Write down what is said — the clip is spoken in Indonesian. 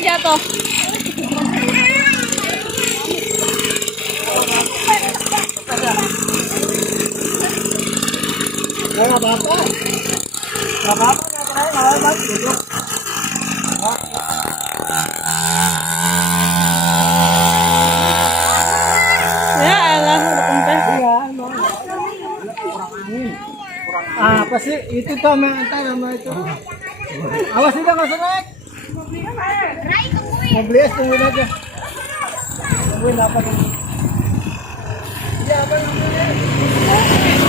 jatuh. Ya nggak apa-apa. Nggak apa-apa, nggak apa-apa, duduk. Ya elah, udah kempes. Iya, emang. Kurang angin. Apa sih? Itu tuh sama itu. Awas udah nggak usah naik. Mau beli es tungguin aja. Tungguin apa nih? Iya apa namanya?